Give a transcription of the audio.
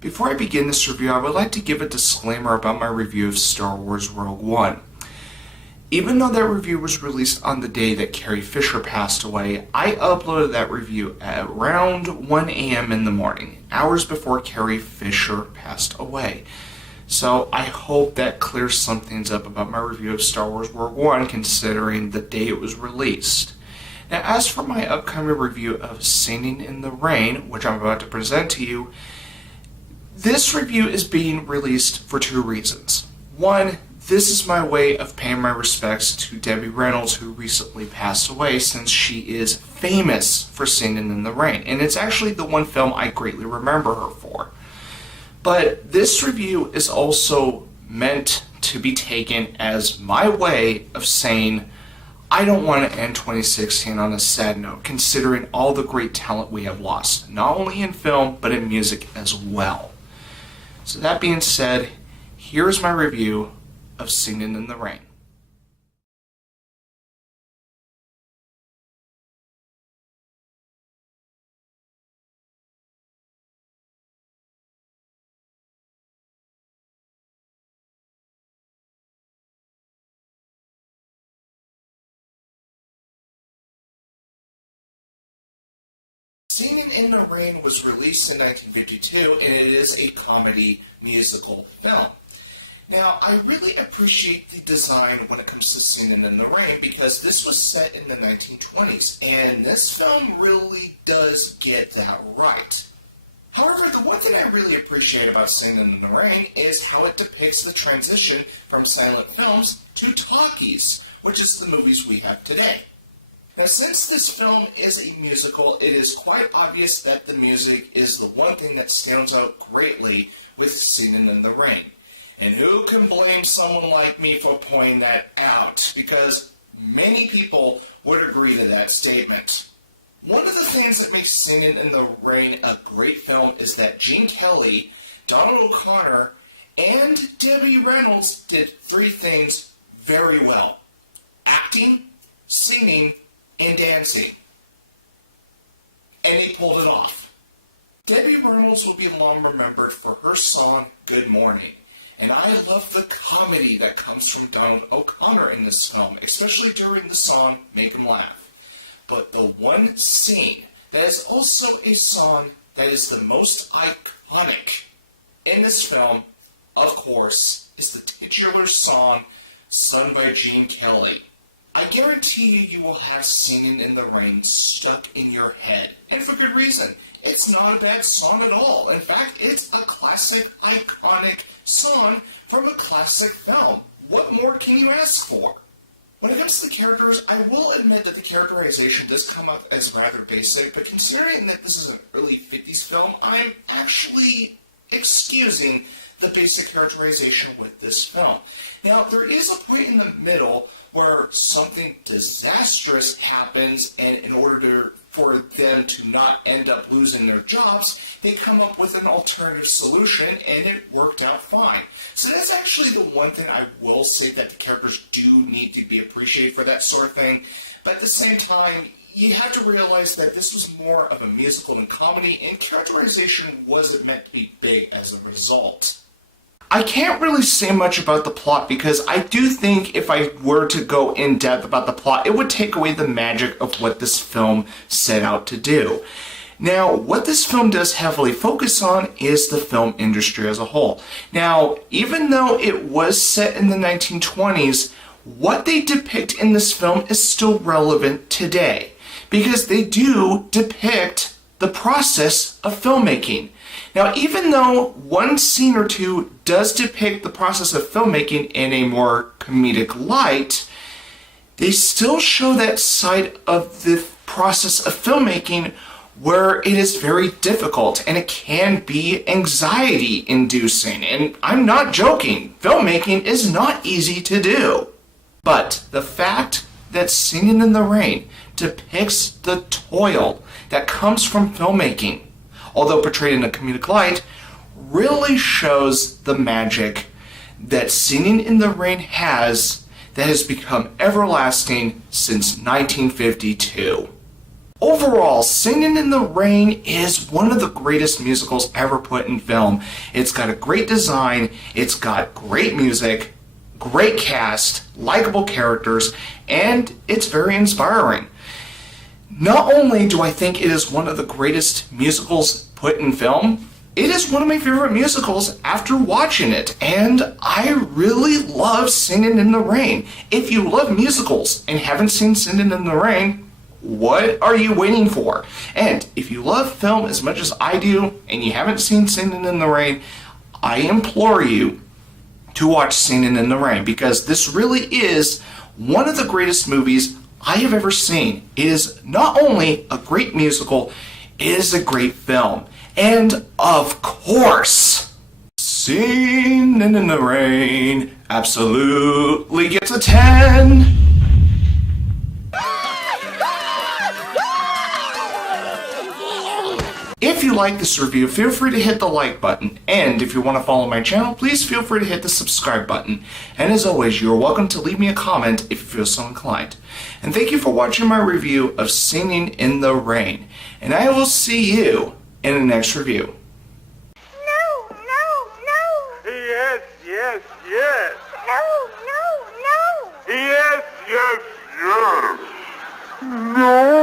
Before I begin this review, I would like to give a disclaimer about my review of Star Wars Rogue One. Even though that review was released on the day that Carrie Fisher passed away, I uploaded that review at around 1 a.m. in the morning, hours before Carrie Fisher passed away. So I hope that clears some things up about my review of Star Wars Rogue One, considering the day it was released. Now, as for my upcoming review of Singin in the Rain, which I'm about to present to you, this review is being released for two reasons. One, this is my way of paying my respects to Debbie Reynolds, who recently passed away, since she is famous for Singin in the Rain, and it's actually the one film I greatly remember her for. But this review is also meant to be taken as my way of saying I don't want to end 2016 on a sad note, considering all the great talent we have lost, not only in film, but in music as well. So that being said, here's my review of Singin in the Rain. Singin in the Rain was released in 1952, and it is a comedy musical film. Now, I really appreciate the design when it comes to Singin in the Rain, because this was set in the 1920s, and this film really does get that right. However, the one thing I really appreciate about Singin in the Rain is how it depicts the transition from silent films to talkies, which is the movies we have today. Now, since this film is a musical, it is quite obvious that the music is the one thing that stands out greatly with Singin in the Rain. And who can blame someone like me for pointing that out? Because many people would agree to that statement. One of the things that makes Singin in the Rain a great film is that Gene Kelly, Donald O'Connor, and Debbie Reynolds did three things very well: acting, singing, and dancing. And they pulled it off. Debbie Reynolds will be long remembered for her song, Good Morning. And I love the comedy that comes from Donald O'Connor in this film, especially during the song, Make 'Em Laugh. But the one scene that is also a song that is the most iconic in this film, of course, is the titular song sung by Gene Kelly. I guarantee you will have Singin in the Rain stuck in your head, and for good reason. It's not a bad song at all. In fact, it's a classic, iconic song from a classic film. What more can you ask for? When it comes to the characters, I will admit that the characterization does come up as rather basic, but considering that this is an early 50s film, I'm actually excusing the basic characterization with this film. Now, there is a point in the middle where something disastrous happens, and in order for them to not end up losing their jobs, they come up with an alternative solution, and it worked out fine. So that's actually the one thing I will say, that the characters do need to be appreciated for that sort of thing. But at the same time, you have to realize that this was more of a musical than comedy, and characterization wasn't meant to be big as a result. I can't really say much about the plot, because I do think if I were to go in depth about the plot, it would take away the magic of what this film set out to do. Now, what this film does heavily focus on is the film industry as a whole. Now, even though it was set in the 1920s, what they depict in this film is still relevant today, because they do depict the process of filmmaking. Now, even though one scene or two does depict the process of filmmaking in a more comedic light, they still show that side of the process of filmmaking where it is very difficult, and it can be anxiety-inducing. And I'm not joking. Filmmaking is not easy to do. But the fact that Singin in the Rain depicts the toil that comes from filmmaking, although portrayed in a comedic light, really shows the magic that Singin in the Rain has, that has become everlasting since 1952. Overall, Singin' in the Rain is one of the greatest musicals ever put in film. It's got a great design, it's got great music, great cast, likable characters, and it's very inspiring. Not only do I think it is one of the greatest musicals put in film, it is one of my favorite musicals after watching it, and I really love Singin' in the Rain. If you love musicals and haven't seen Singin' in the Rain, what are you waiting for? And if you love film as much as I do and you haven't seen Singin' in the Rain, I implore you to watch Singin' in the Rain, because this really is one of the greatest movies I have ever seen. It is not only a great musical, it is a great film. And of course, Singin' in the Rain absolutely gets a 10. If you like this review, feel free to hit the like button, and if you want to follow my channel, please feel free to hit the subscribe button. And as always, you are welcome to leave me a comment if you feel so inclined. And thank you for watching my review of Singin' in the Rain, and I will see you in the next review. No, no, no. Yes, yes, yes. No, no, no. Yes, yes, yes. No.